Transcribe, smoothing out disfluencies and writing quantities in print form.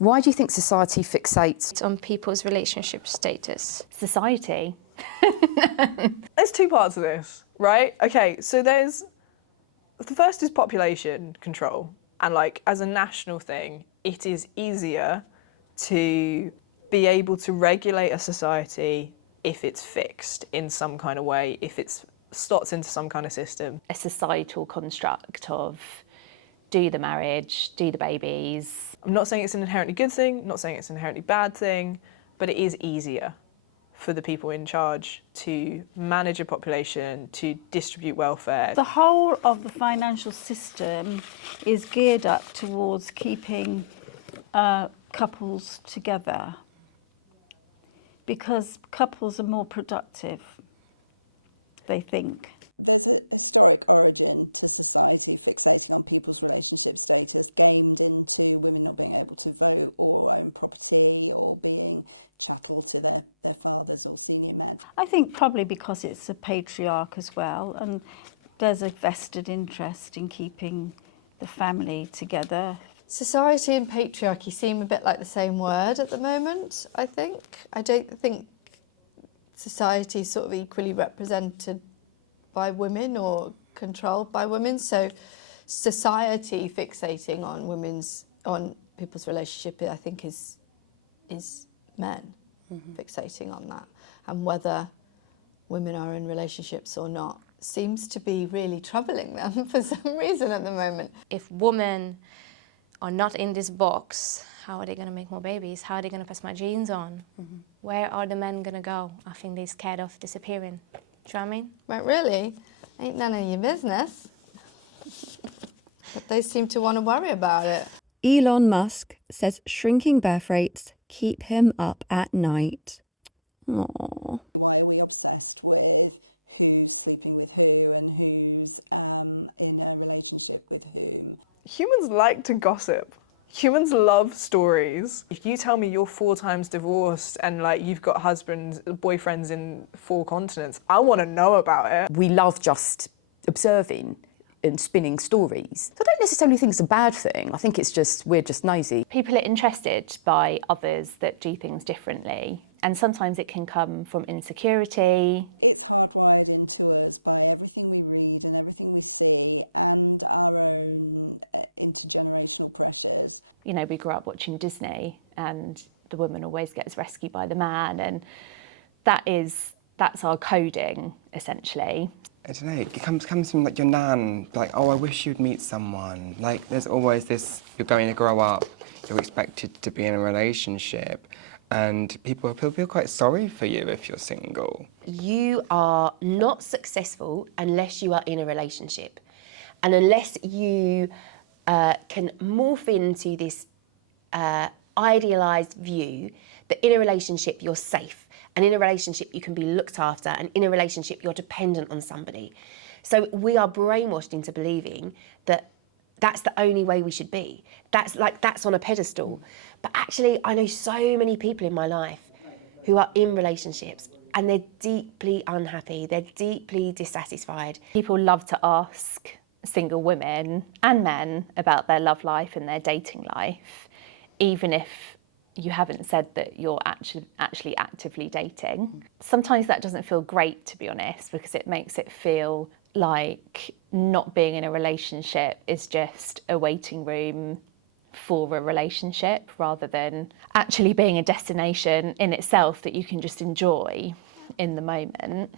Why do you think society fixates on people's relationship status? Society. There's two parts of this, right? Okay, so the first is population control. And like, as a national thing, it is easier to be able to regulate a society if it's fixed in some kind of way, if it's slots into some kind of system. A societal construct of do the marriage, do the babies. I'm not saying it's an inherently good thing, not saying it's an inherently bad thing, but it is easier for the people in charge to manage a population, to distribute welfare. The whole of the financial system is geared up towards keeping couples together because couples are more productive, they think. I think probably because it's a patriarch as well, and there's a vested interest in keeping the family together. Society and patriarchy seem a bit like the same word at the moment, I think. I don't think society is sort of equally represented by women or controlled by women. So society fixating on people's relationship, I think is men fixating on that. And whether women are in relationships or not seems to be really troubling them for some reason at the moment. If women are not in this box, how are they going to make more babies? How are they going to pass my genes on? Where are the men going to go? I think they're scared of disappearing. Do you know what I mean? Right, really? Ain't none of your business. But they seem to want to worry about it. Elon Musk says shrinking birth rates keep him up at night. Aww. Humans like to gossip. Humans love stories. If you tell me you're 4 times divorced and like you've got boyfriends in 4 continents, I want to know about it. we love just observing and spinning stories? So I don't necessarily think it's a bad thing. I think it's just, we're just nosy. People are interested by others that do things differently. And sometimes it can come from insecurity. You know, we grew up watching Disney and the woman always gets rescued by the man, and that's our coding, essentially. I don't know, it comes from like your nan, like, oh, I wish you'd meet someone. Like, there's always this, you're going to grow up, you're expected to be in a relationship, and people feel quite sorry for you if you're single. You are not successful unless you are in a relationship. And unless you can morph into this idealised view that in a relationship you're safe, and in a relationship you can be looked after, and in a relationship you're dependent on somebody. So we are brainwashed into believing that that's the only way we should be. That's on a pedestal. But actually, I know so many people in my life who are in relationships and they're deeply unhappy, they're deeply dissatisfied. People love to ask single women and men about their love life and their dating life, even if you haven't said that you're actually actively dating. Sometimes that doesn't feel great, to be honest, because it makes it feel like not being in a relationship is just a waiting room for a relationship, rather than actually being a destination in itself that you can just enjoy in the moment.